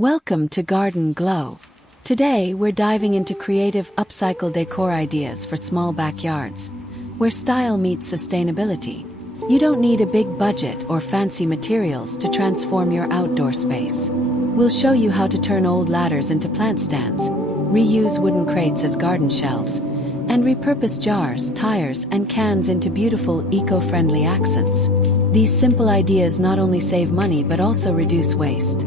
Welcome to Garden Glow. Today we're diving into creative upcycle decor ideas for small backyards, where style meets sustainability. You don't need a big budget or fancy materials to transform your outdoor space. We'll show you how to turn old ladders into plant stands, reuse wooden crates as garden shelves, and repurpose jars, tires, and cans into beautiful, eco-friendly accents. These simple ideas not only save money but also reduce waste,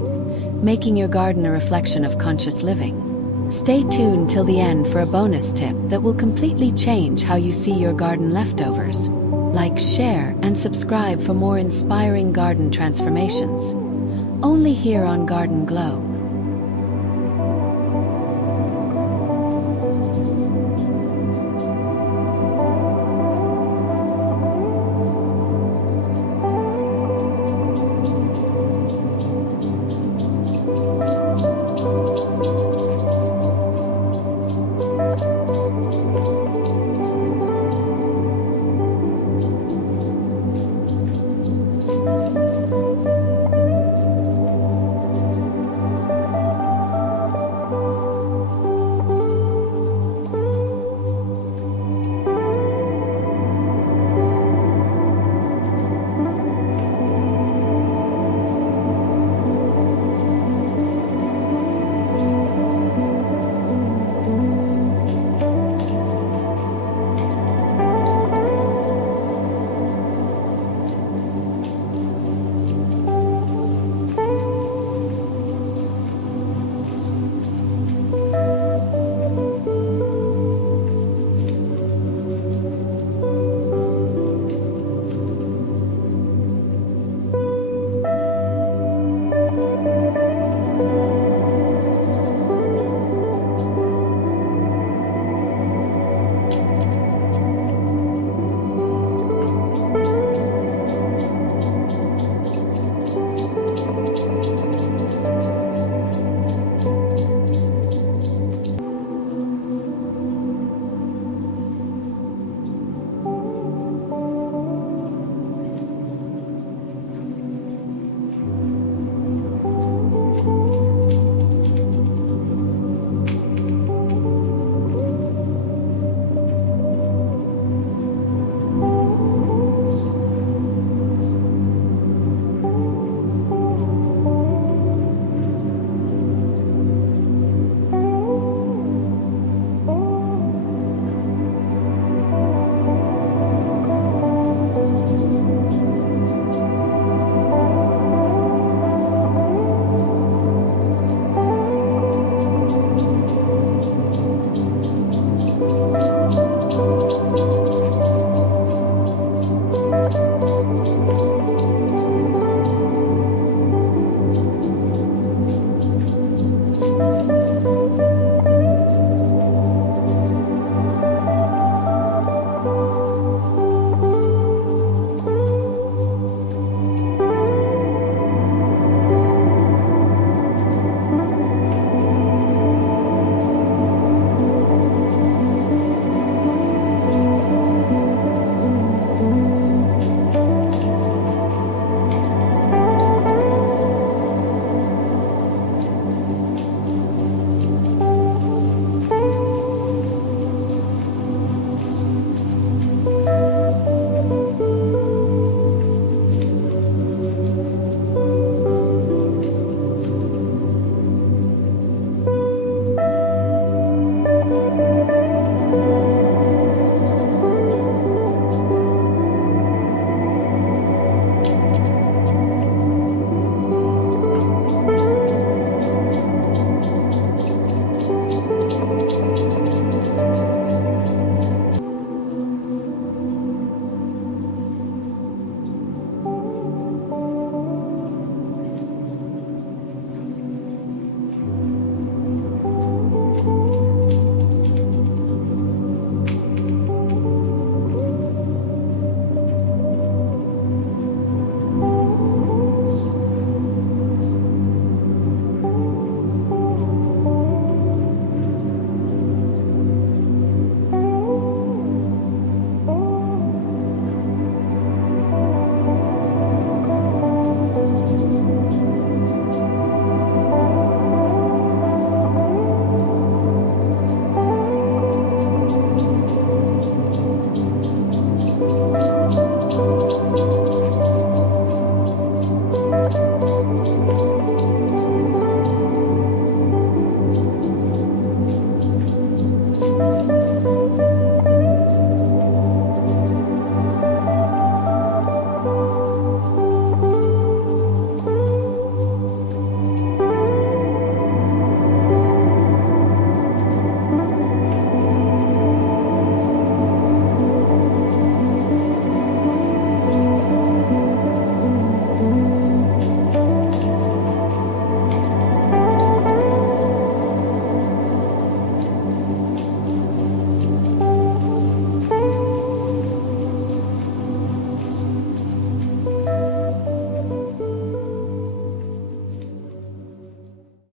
making your garden a reflection of conscious living. Stay tuned till the end for a bonus tip that will completely change how you see your garden leftovers. Like, share, and subscribe for more inspiring garden transformations. Only here on Garden Glow.